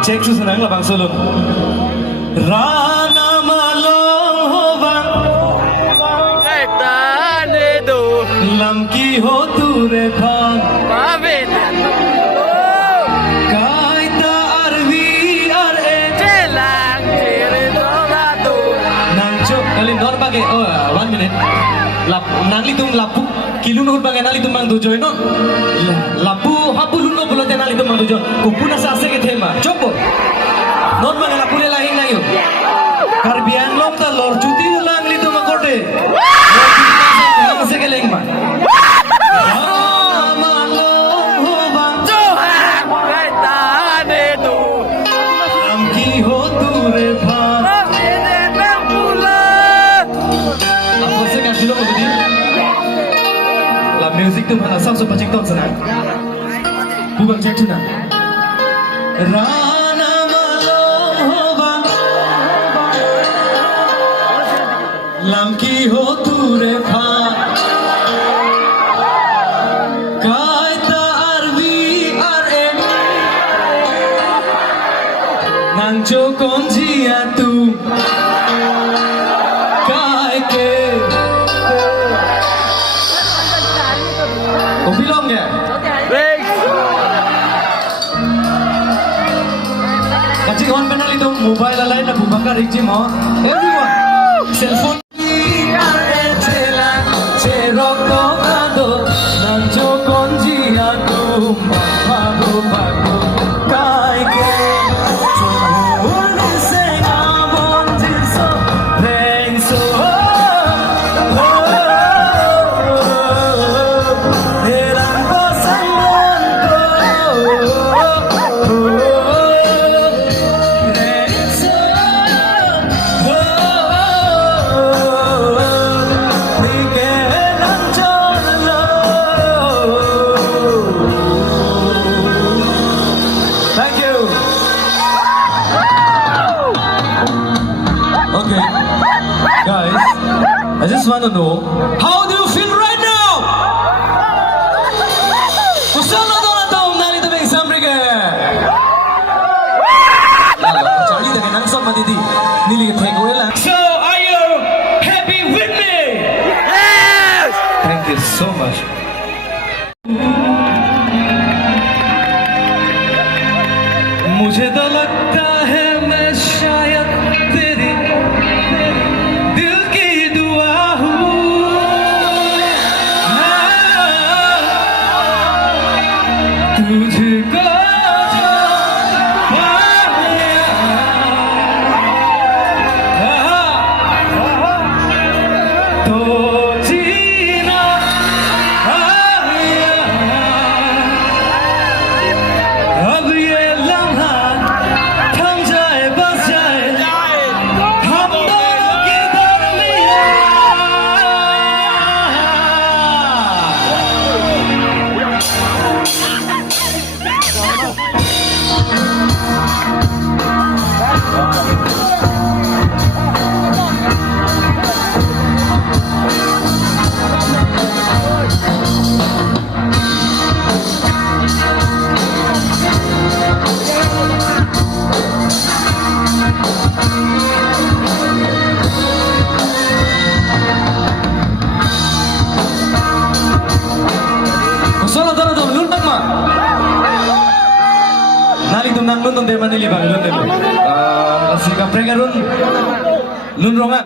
Cek susunang labang sulung Rana malong hobang Tanedo Lamki ho ture phang Pavena Kaita arvi ar e Telang Tere Dorado Nang chok Kali nor bage 1 minute Lap nangli tum lapu Kilun hur bage nali tum mang dujoy no Lapu hapulun no bulote nali tum mang dujoy Kupuna sa ase ke thema Chopo Not bage lapu le lahing na yun Karbiang lom ta lor chuti lang li tum akote Lor ase ke leng ma Tanedo Lamki ho ture phang Pavena Pula Apa se ka shilo ko di La music tu mana sam so pachik ton sana Bubang cek tu na Rana malong hobang Lamki ho ture phang Kaita arvi ar em Nang chokon jia tu Kai ke Kau bilang ya Rex Kacik kawan penal itu mobile lain na bubangka rikji mo everyone cellphone cerok tokado nang chokon jia tu bago bago kai ke chumur se amon jiso rengso heran pasangan Thank you. Okay, guys, I just want to know how do you feel right now? Kusala to na to nali to bang samrige. Charlie the nang sam matidi nili ke theko ela. So are you happy with me? Yes Thank you so much. मुझे तो लगता है मैं शायद तेरी दिल की दुआ हूँ तुझको जो पाया तो जीना nang nun tonte manili bang lun debe. Sika pregarun lun ronga.